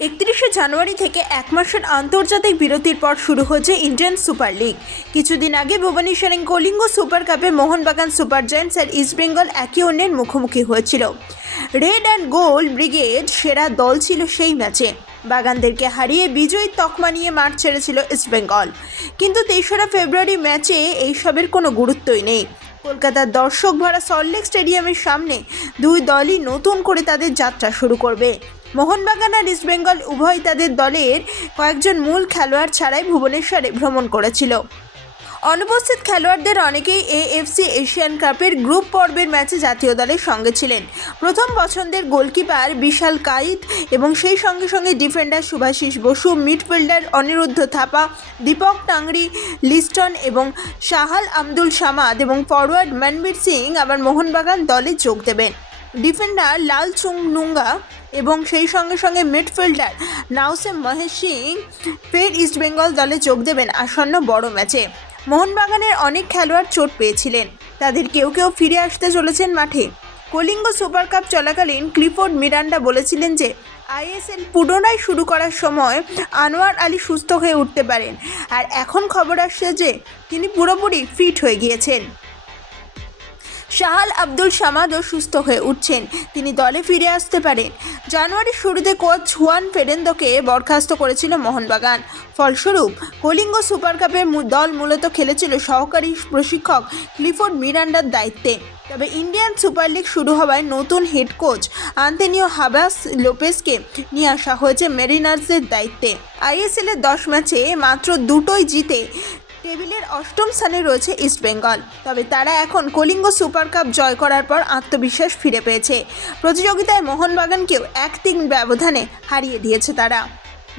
একত্রিশে জানুয়ারি থেকে এক মাসের আন্তর্জাতিক বিরতির পর শুরু হচ্ছে ইন্ডিয়ান সুপার লিগ। কিছুদিন আগে ভুবনেশ্বরের কলিঙ্গ সুপার কাপে মোহনবাগান সুপার জায়ান্টস আর ইস্টবেঙ্গল একে অন্যের মুখোমুখি হয়েছিল। রেড অ্যান্ড গোল্ড ব্রিগেড সেরা দল ছিল সেই ম্যাচে। বাগানদেরকে হারিয়ে বিজয়ী তকমা নিয়ে মাঠ ছেড়েছিল ইস্টবেঙ্গল কিন্তু তেসরা ফেব্রুয়ারি ম্যাচে এইসবের কোনো গুরুত্বই নেই। কলকাতার দর্শক ভরা সল্টলেক স্টেডিয়ামের সামনে দুই দলই নতুন করে তাদের যাত্রা শুরু করবে। মোহনবাগান আর ইস্টবেঙ্গল উভয় তাদের দলের কয়েকজন মূল খেলোয়াড় ছাড়াই ভুবনেশ্বরে ভ্রমণ করেছিল। অনুপস্থিত খেলোয়াড়দের অনেকেই এএফসি এশিয়ান কাপের গ্রুপ পর্বের ম্যাচে জাতীয় দলের সঙ্গে ছিলেন। প্রথম পছন্দের গোলকিপার বিশাল কাইত এবং সেই সঙ্গে সঙ্গে defender Subhasish Bose midfielder Anirudh Thapa, Deepak Tangri, Liston এবং শাহাল আব্দুল সামাদ এবং ফরওয়ার্ড মনবীর সিং আবার মোহনবাগান দলে যোগ দেবেন। ডিফেন্ডার লাল চুং নুঙ্গা এবং সেই সঙ্গে সঙ্গে মিডফিল্ডার নাওসেম মহেশ সিং ফের ইস্টবেঙ্গল দলে যোগ দেবেন আসন্ন বড় ম্যাচে মোহনবাগানের অনেক খেলোয়াড় চোট পেয়েছিলেন। তাদের কেউ কেউ ফিরে আসতে চলেছেন মাঠে। কলিঙ্গ সুপার কাপ চলাকালীন ক্লিফোর্ড মিরান্ডা বলেছিলেন যে, আইএসএল পুনরায় শুরু করার সময় আনোয়ার আলী সুস্থ হয়ে উঠতে পারেন। আর এখন খবর আসছে যে, তিনি পুরোপুরি ফিট হয়ে গিয়েছেন। শাহাল আব্দুল সামাদও সুস্থ হয়ে উঠছেন। তিনি দলে ফিরে আসতে পারেন। জানুয়ারির শুরুতে কোচ হুয়ান ফেরেন্দোকে বরখাস্ত করেছিল মোহনবাগান। ফলস্বরূপ, কলিঙ্গ সুপার কাপে দল মূলত খেলেছিল সহকারী প্রশিক্ষক ক্লিফোর্ড মিরান্ডার দায়িত্বে। তবে ইন্ডিয়ান সুপার লিগ শুরু হওয়ায় নতুন হেড কোচ আন্তনিও হাবাস লোপেসকে নিয়ে আসা হয়েছে মেরিনার্সের দায়িত্বে। আইএসএল এর দশ ম্যাচে মাত্র দুটোই জিতে টেবিলের অষ্টম স্থানে রয়েছে ইস্টবেঙ্গল তবে তারা এখন কলিঙ্গ সুপার কাপ জয় করার পর আত্মবিশ্বাস ফিরে পেয়েছে। প্রতিযোগিতায় মোহনবাগানকেও এক তিন ব্যবধানে হারিয়ে দিয়েছে তারা।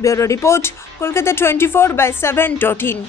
Bureau report, Kolkata twenty four by seven dot in.